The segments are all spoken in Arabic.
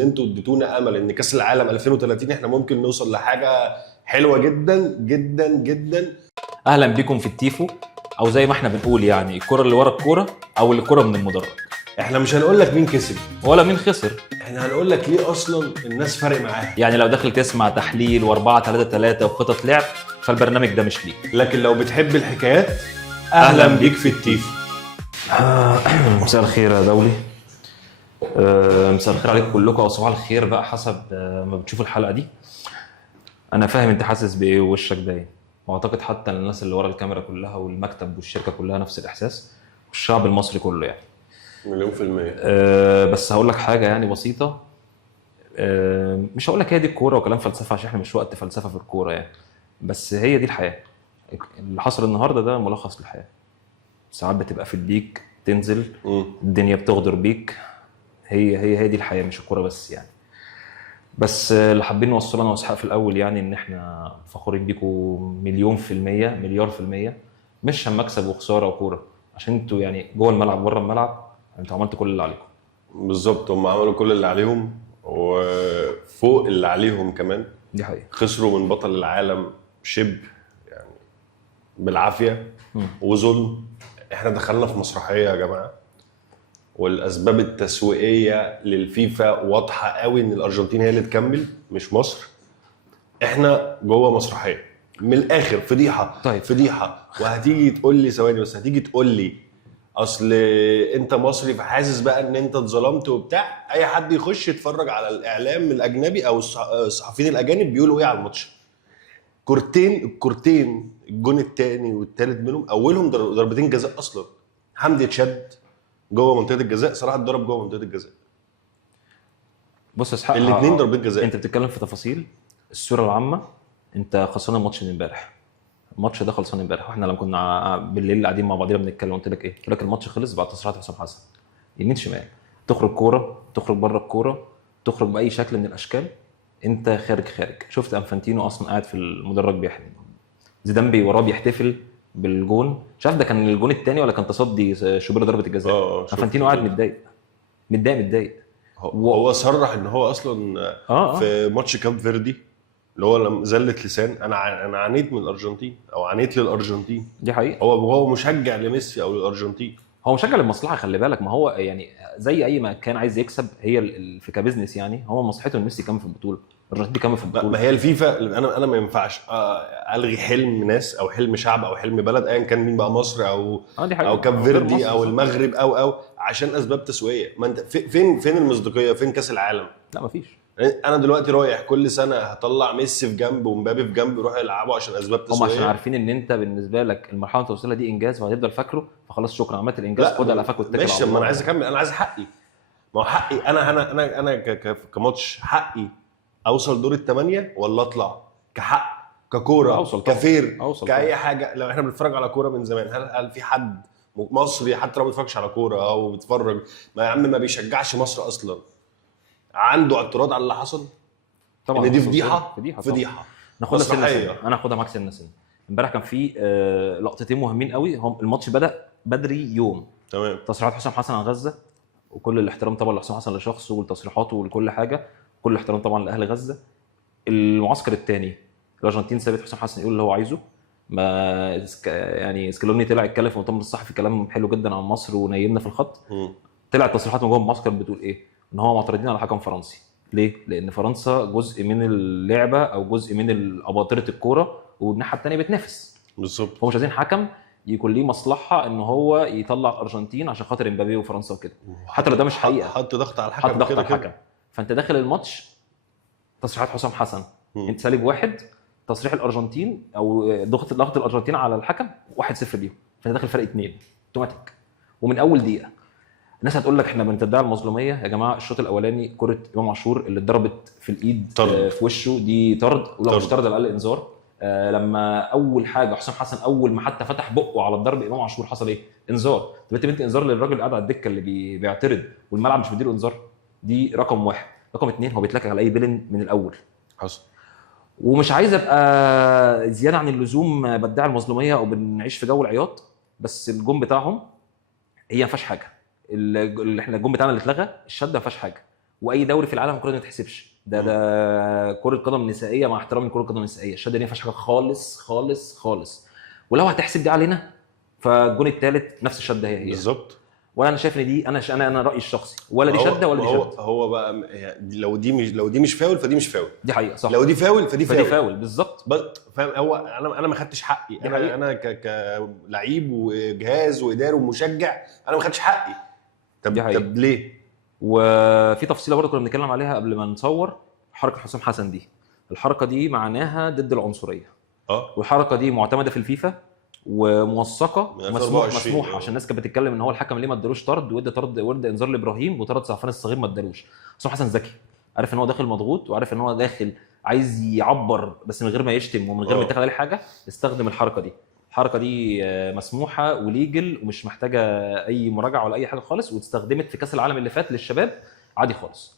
انتوا اديتونا امل ان كاس العالم 2030 احنا ممكن نوصل لحاجه حلوه جدا جدا جدا. اهلا بكم في التيفو، او زي ما احنا بنقول يعني الكره اللي ورا الكوره او الكره من المدرج. احنا مش هنقول لك مين كسب ولا مين خسر، احنا هنقول لك ليه اصلا الناس فارق معاها. يعني لو داخل تسمع تحليل و4-3-3 وخطط لعب فالبرنامج ده مش ليك. لكن لو بتحب الحكايات اهلا بيك في التيفو. مساء الخير يا دولي. مساء الخير عليكم كلكم، او صباح الخير بقى حسب ما بتشوفوا الحلقه دي. انا فاهم انت حاسس بايه ووشك باين، واعتقد حتى الناس اللي ورا الكاميرا كلها والمكتب والشركه كلها نفس الاحساس، والشعب المصري كله يعني. مليون في المية. بس هقول لك حاجه يعني بسيطه. مش هقول لك هي دي الكوره وكلام فلسفه عشان احنا مش وقت فلسفه في الكوره يعني، بس هي دي الحياه. اللي حصل النهارده ده ملخص للحياه. ساعات بتبقى في الديك تنزل، الدنيا بتغدر بيك. هي دي الحياه، مش الكوره بس يعني. بس اللي حابين نوصله انا واسحاق في الاول يعني ان احنا فخورين بيكم 1,000,000%، مليار في المية. مش عشان مكسب وخساره وكوره، عشان انتوا يعني جوه الملعب بره الملعب انتوا عملتوا كل اللي عليكم. بالظبط، هم عملوا كل اللي عليهم وفوق اللي عليهم كمان. دي حقيقه. خسروا من بطل العالم شبه يعني بالعافيه وظلم. احنا دخلنا في مسرحيه يا جماعه، والاسباب التسويقيه للفيفا واضحه قوي ان الارجنتين هي اللي تكمل مش مصر. احنا جوه مسرحيه من الاخر، فضيحه. طيب. فضيحه. وهتيجي تقول لي ثواني بس، هتيجي تقول لي اصل انت مصري فحاسس بقى ان انت اتظلمت وبتاع. اي حد يخش يتفرج على الاعلام الاجنبي او الصحفيين الاجانب بيقولوا ايه على الماتش. الكورتين الجون الثاني والثالث منهم اولهم ضربتين جزاء اصلا. حمدي اتشد جوه منطقه الجزاء، صلاح اتضرب جوه منطقه الجزاء. بص يا اسحاق، الاثنين ضربات جزاء. انت بتتكلم في تفاصيل الصوره العامه. انت خسران الماتش من امبارح. الماتش ده خلصان امبارح، واحنا لما كنا بالليل قاعدين مع بعضينا بنتكلم قلت لك ايه؟ قلت لك الماتش خلص بعد تصريحات حسام حسن. يمين شمال، تخرج كوره، تخرج بره الكوره، تخرج باي شكل من الاشكال، انت خارج. شفت انفانتينو اصلا قاعد في المدرج بيحن، زيدان وراه بيحتفل بالجون. مش عارف ده كان الجون الثاني ولا كان تصدي شوبير ضربه الجزاء. انفانتينو قاعد متضايق. هو صرح ان هو اصلا في ماتش كاب فيردي اللي هو لما زلت لسان انا عانيت من الارجنتين او عانيت للارجنتين. دي حقيقه. هو مشجع لميسي او للارجنتين. هو مشجع للمصلحه، خلي بالك. ما هو يعني زي اي ما كان عايز يكسب، هي في كبزنس يعني. هو مصلحته ان ميسي يكمل في البطوله، الارجنتين تكمل في البطوله. ما هي الفيفا. انا ما ينفعش الغي حلم ناس او حلم شعب او حلم بلد ايا كان مين بقى، مصر او كاب فيردي او المغرب او عشان اسباب تسويقيه. ما انت فين المصداقيه؟ فين كاس العالم؟ لا مفيش. انا دلوقتي رايح كل سنه هطلع ميسي في جنب ومبابي في جنب يروحوا يلعبوا عشان اسباب تسويقيه. هم عشان عارفين ان انت بالنسبه لك المرحله اللي توصلها دي انجاز وهتفضل فاكره، فخلاص شكرا عملت الانجاز، خد على فاك واتكل على الله. ماشي، ما انا عايز اكمل، انا عايز حقي. ما هو حقي انا كماتش حقي اوصل دور الثمانيه ولا اطلع كحق ككوره كفير كاي حاجه. لو احنا بنتفرج على كوره من زمان، هل في حد مصري حتى لو ما بيتفرجش على كوره او بيتفرج ما يا عم ما بيشجعش مصر اصلا عنده اعتراض على اللي حصل؟ طبعا ان دي فضيحه. ناخدها سنه. انا هاخدها معاك سنه. امبارح كان في لقطتين مهمين قوي. هم الماتش بدا بدري يوم، تمام. تصريحات حسام حسن عن غزه، وكل الاحترام طبعا لحسام حسن لشخصه ولتصريحاته ولكل حاجه، كل الاحترام طبعا لاهل غزه. المعسكر الثاني الارجنتين سابت حسام حسن يقول اللي هو عايزه. ما يعني سكالوني طلع يتكلم في مؤتمر الصحفي كلام حلو جدا عن مصر ونيمنا في الخط. طلع تصريحات من جوه المعسكر بتقول ايه؟ ان هو معترضين على حكم فرنسي. ليه؟ لان فرنسا جزء من اللعبه او جزء من اباطره الكوره، والناحيه الثانيه بتنافس. بالظبط. هو مش عايزين حكم يكون ليه مصلحه ان هو يطلع الارجنتين عشان خاطر امبابي وفرنسا وكده، حتى لو ده مش حقيقه. حط ضغط على الحكم كده. فانت داخل الماتش تصريحات حسام حسن انت سالب واحد، تصريح الارجنتين او ضغط الارجنتين على الحكم 1-0 ليهم، فانت داخل فرق 2 اوتوماتيك. ومن اول دقيقه الناس هتقول لك احنا بنتدعي المظلوميه. يا جماعه الشوط الاولاني كره امام عاشور اللي اتضربت في الايد في وشه دي طرد، ولو مش طرد على الاقل انذار. لما اول حاجه حسام حسن اول ما حتى فتح بقه على الضرب امام عاشور حصل ايه؟ انذار. طب انت انذار للراجل اللي قاعد على الدكه اللي بيعترض والملعب مش مديله انذار؟ دي رقم واحد. رقم 2 هو بيتلكك على اي بيلن من الاول. حصل. ومش عايز ابقى زياده عن اللزوم بدعي المظلوميه او بنعيش في جو العياط، بس الجون بتاعهم هي ما فيهاش حاجه. اللي احنا الجون بتاعنا اللي اتلغى الشد ما فيهاش حاجه، واي دوري في العالم الكره دي ما تحسبش. ده كره قدم نسائيه، مع احترامي لكره القدم النسائيه، الشده دي ما فيهاش حاجه خالص خالص خالص. ولو هتحسب دي علينا فالجون الثالث نفس الشده هي بالظبط. ولا انا شايف ان دي، انا رايي الشخصي، ولا دي شده ولا دي شده. هو بقى لو دي مش فاول فدي مش فاول. دي حقيقه صح. لو دي فاول فدي فاول بالظبط. فاهم. هو انا ما خدتش حقي. انا كلعيب وجهاز واداري ومشجع انا ما خدتش حقي. طب ليه؟ وفي تفصيله برضه كنا بنتكلم عليها قبل ما نصور، حركه حسام حسن دي، الحركه دي معناها ضد العنصريه. والحركه دي معتمده في الفيفا وموثقه مسموح عشان الناس كانت بتتكلم ان هو الحكم ليه ما ادالوش طرد، وادى انذار لابراهيم وطرد سعفان الصغير ما ادالوش. حسام حسن ذكي، عارف ان هو داخل مضغوط، وعارف ان هو داخل عايز يعبر بس من غير ما يشتم ومن غير ما يتاخد عليه حاجه، استخدم الحركه دي. الحركه دي مسموحه وليجل ومش محتاجه اي مراجعه ولا اي حاجه خالص، واستخدمت في كاس العالم اللي فات للشباب عادي خالص.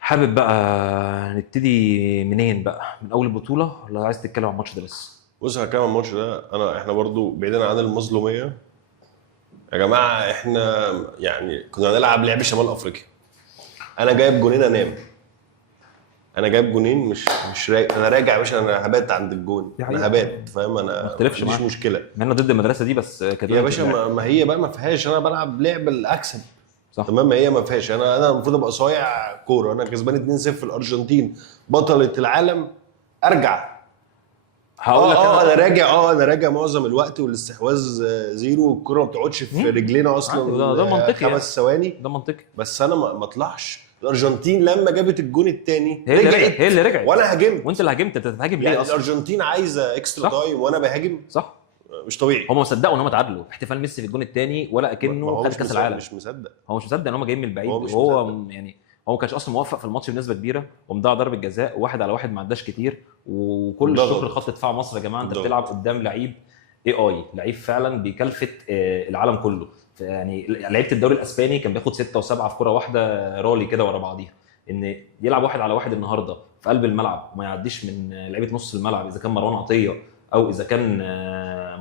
حابب بقى نبتدي منين بقى؟ من اول البطوله ولا عايز تتكلم عن الماتش ده بس؟ بص هنتكلم عن الماتش ده. احنا برضو بعيدا عن المظلوميه يا جماعه، احنا يعني كنا هنلعب لعب شمال افريقيا. انا جايب جونين انام، انا جايب جونين مش انا راجع يا باشا، انا هبات عند الجون، انا هبات فاهم. انا مش مشكله ما انا ضد المدرسه دي بس كده يا باشا. ما هي بقى ما فيهاش انا بلعب لعب الاكسب صح. تمام. ما هي ما فيهاش انا المفروض ابقى صايع كوره. انا كسبان 2-0 في الارجنتين بطله العالم، ارجع هقول لك انا راجع معظم الوقت والاستحواذ زيرو والكره ما بتقعدش في رجلينا اصلا. ده منطقي 5 ثواني ده منطقي. بس انا ما اطلعش. الارجنتين لما جابت الجون الثاني هي اللي رجعت وانا هاجمت. وانت اللي هاجمت. انت تهاجم يعني ليه اصلا؟ الارجنتين عايزه اكسترا تايم وانا بهاجم. صح، مش طبيعي. هم صدقوا ان هم تعادلوا. احتفال ميسي في الجون الثاني ولا اكنه خد كاس العالم. مش مصدق. هو مش مصدق ان هم جايين من البعيد. وهو يعني هو ما كانش اصلا موفق في الماتش بنسبه كبيره، ومضيع ضربه جزاء واحد على واحد ما عداش كتير. وكل الشكر لخط دفاع مصر يا جماعه. انت بتلعب قدام لعيب لعيب فعلا بيكلفت العالم كله. يعني لعيبه الدوري الاسباني كان بياخد 6 و7 في كره واحده رالي كده ورا بعضيها. ان يلعب واحد على واحد النهارده في قلب الملعب وما يعديش من لعيبه نص الملعب، اذا كان مروان عطيه او اذا كان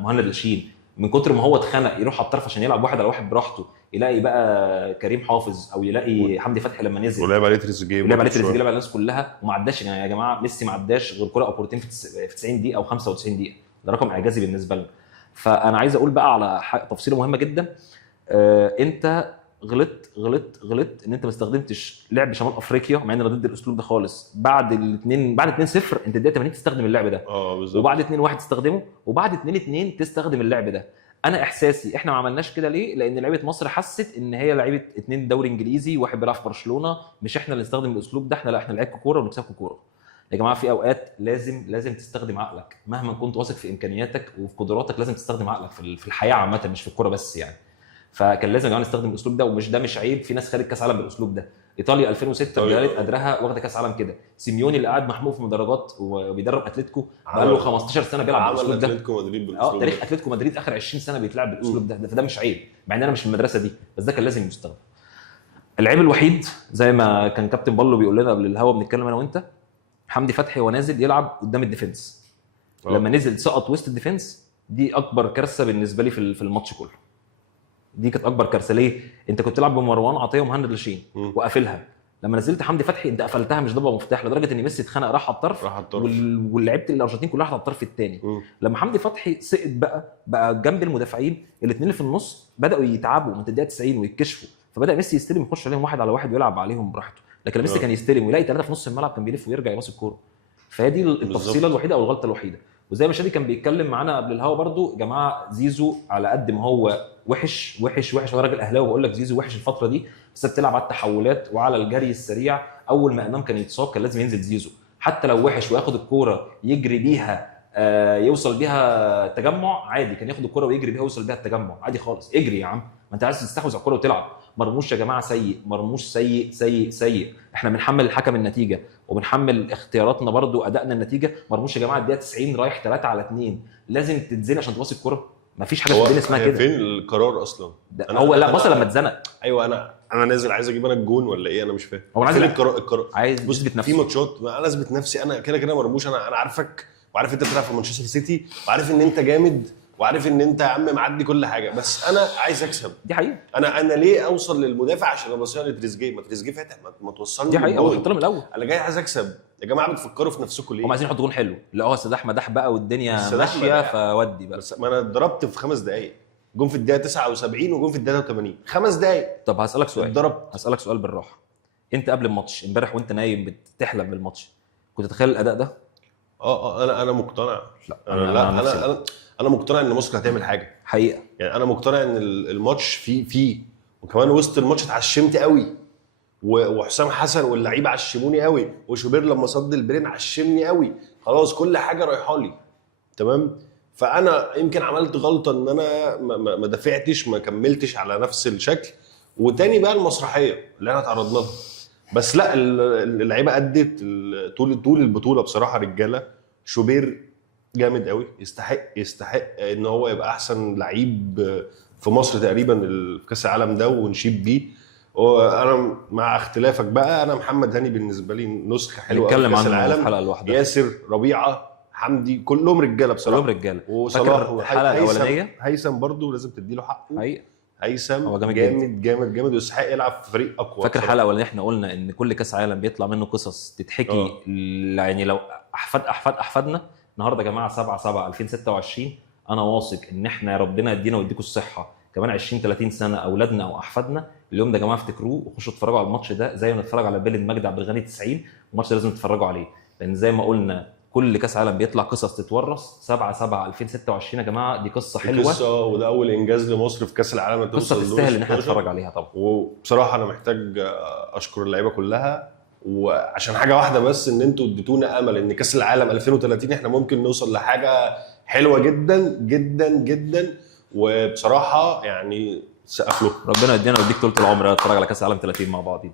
مهند لاشين، من كتر ما هو اتخنق يروح على الطرف عشان يلعب واحد على واحد براحته، يلاقي بقى كريم حافظ او يلاقي حمدي فتحي لما نزل، ولعب عليه تريزيجيه، لعب على الناس كلها وما عداش. يعني يا جماعه ميسي ما عداش غير كره او كورتين في 90 دقيقه او 95 دقيقه. ده رقم اعجازي بالنسبه لنا. فانا عايز اقول بقى على تفصيله مهمه جدا. انت غلطت ان انت ما استخدمتش لعب شمال افريقيا، مع ان انا ضد الاسلوب ده خالص. بعد 2-0 انت الدقيقه 80 تستخدم اللعب ده، بالظبط. وبعد 2-1 تستخدمه، وبعد 2-2 تستخدم اللعب ده. انا احساسي احنا ما عملناش كده ليه؟ لان لعيبه مصر حست ان هي لعيبه 2 دوري انجليزي واحد بيلعب في برشلونه، مش احنا اللي نستخدم الاسلوب ده. احنا لعيبه كوره ونكسبكم كوره. يا جماعه في اوقات لازم تستخدم عقلك. مهما كنت واثق في امكانياتك وفي قدراتك لازم تستخدم عقلك في الحياه عامه، مش في الكوره بس يعني. فكان لازم يعني نستخدم الاسلوب ده، مش عيب. في ناس خدت كاس عالم بالاسلوب ده. ايطاليا 2006 بجلاله قدرها واخده كاس عالم كده. سيميوني اللي قاعد محمود في مدرجات وبيدرب اتلتيكو بقى له 15 سنه بيلعب بالاسلوب ده. اتلتيكو مدريد بالاسلوب تاريخ اتلتيكو مدريد اخر 20 سنه بيتلعب بالاسلوب ده. فده مش عيب، مع ان انا مش في المدرسه دي، بس ده كان لازم يستخدم. العيب الوحيد زي ما كان كابتن بالو بيقول لنا قبل الهوا بنتكلم انا وانت، حمدي فتحي ونازل يلعب قدام الديفنس. لما نزل سقط وسط الديفنس، دي اكبر كارثه بالنسبه لي في الماتش كله. دي كانت اكبر كارثه. ليه؟ انت كنت بتلعب بمروان عطيه ومهند لاشين وقافلها. لما نزلت حمدي فتحي انت قفلتها مش ضربه مفتاح، لدرجه ان ميسي اتخنق راح على الطرف واللعيبه الارجنتين كلها على الطرف الثاني. لما حمدي فتحي سقط بقى جنب المدافعين الاثنين اللي في النص بداوا يتعبوا من الدقيقه 90 ويتكشفوا، فبدا ميسي يستلم يخش عليهم واحد على واحد ويلعب عليهم براحته. لكن ميسي كان يستلم ويلاقي 3 في نص الملعب كان بيلف ويرجع يمسك الكوره. فهي دي التفصيله الوحيده او الغلطه الوحيده. وزي ما شادي كان بيتكلم معانا قبل الهوا برضو، يا جماعه زيزو على قد ما هو وحش وانا راجل اهلاوي بقول لك زيزو وحش الفتره دي، بس بتلعب على التحولات وعلى الجري السريع. اول ما امام كان يتصاب كان لازم ينزل زيزو، حتى لو وحش وياخد الكوره يجري بيها يوصل بيها التجمع عادي. كان ياخد الكوره ويجري بيها ويوصل بيها التجمع عادي خالص. اجري يا عم، ما انت عايز تستحوذ على الكوره وتلعب. مرموش يا جماعه سيء، مرموش سيء. احنا بنحمل الحكم النتيجه وبنحمل اختياراتنا برضو ادائنا النتيجه. مرموش يا جماعه الدقيقه 90 رايح 3-2 لازم تتزنق عشان تباصي الكوره. مفيش حاجه في الدنيا اسمها كده. فين القرار اصلا؟ هو لا بص لما اتزنق. ايوه انا نازل عايز اجيب انا الجون ولا ايه؟ انا مش فاهم. هو عايز القرار عايز يثبت نفسه في ماتشات. انا اثبت نفسي. انا كده مرموش. انا عارفك وعارف انت بتلعب في مانشستر سيتي وعارف ان انت جامد وعارف ان انت يا عم معدي كل حاجه، بس انا عايز اكسب. دي حقيقه. انا ليه اوصل للمدافع عشان ابصيها لتريزيجيه؟ ما تريزيجيه فاتح، ما توصلني. دي حقيقه، هو حط لهم الاول. انا جاي عايز اكسب يا جماعه، بتفكروا في نفسكم ليه؟ هم عايزين يحطوا جون حلو، لا هو سداح مداح بقى والدنيا ماشيه فودي بقى. بس ما انا ضربت في 5 دقائق، جون في الدقيقه 79 وجون في الدقيقه 83، 5 دقائق. طب هسالك سؤال، ضربت. هسالك سؤال بالراحه. انت قبل الماتش امبارح وانت نايم بتحلم بالماتش، كنت تتخيل الاداء ده؟ انا مقتنع. لا انا مقتنع ان مصر هتعمل حاجه حقيقه. يعني انا مقتنع ان الماتش فيه وكمان وسط الماتش اتعشمت قوي، وحسام حسن واللعيبه عشموني قوي، وشوبير لما صد البرين عشمني قوي، خلاص كل حاجه رايحه لي تمام. فانا يمكن عملت غلطه ان انا ما دافعتش، ما كملتش على نفس الشكل. وتاني بقى المسرحيه اللي احنا تعرضنا لها، بس لا اللعيبه ادت طول البطوله بصراحه. رجاله شوبير جامد قوي، يستحق ان هو يبقى احسن لعيب في مصر تقريبا في كاس العالم ده، ونشيد بيه. وانا مع اختلافك بقى، انا محمد هاني بالنسبه لي نسخه حلوه قوي في كاس العالم. ياسر، ربيعه، حمدي، كلهم رجاله بصراحه، كلهم رجاله. وصلاح الحلقه الاولانيه هيثم برضو لازم تديله حقه. حقيقه هيثم هو جامد ويستحق يلعب في فريق اقوى. فاكر الحلقه الاولانيه احنا قلنا ان كل كاس عالم بيطلع منه قصص تتحكي يعني لو احفادنا. النهارده يا جماعه 7/7/2026، انا واثق ان احنا ربنا يدينا ويديكم الصحه كمان 20 30 سنه، اولادنا او احفادنا اليوم ده يا جماعه افتكروه وخشوا اتفرجوا على الماتش ده زي ما نتفرج على بلد مجدي عبد الغني 90. الماتش ده لازم تتفرجوا عليه، لان زي ما قلنا كل كاس عالم بيطلع قصص تتورث. 7/7/2026 يا جماعه، دي قصه حلوه، قصه، وده اول انجاز لمصر في كاس العالم، قصه تستاهل ان احنا نتفرج عليها طبعا. وبصراحه انا محتاج اشكر اللعيبه كلها، وعشان حاجه واحده بس، ان انتوا اديتونا امل ان كاس العالم 2030 احنا ممكن نوصل لحاجه حلوه جدا جدا جدا. وبصراحه يعني سقف له. ربنا يدينا ويديك طول العمر نتفرج على كاس العالم 30 مع بعض.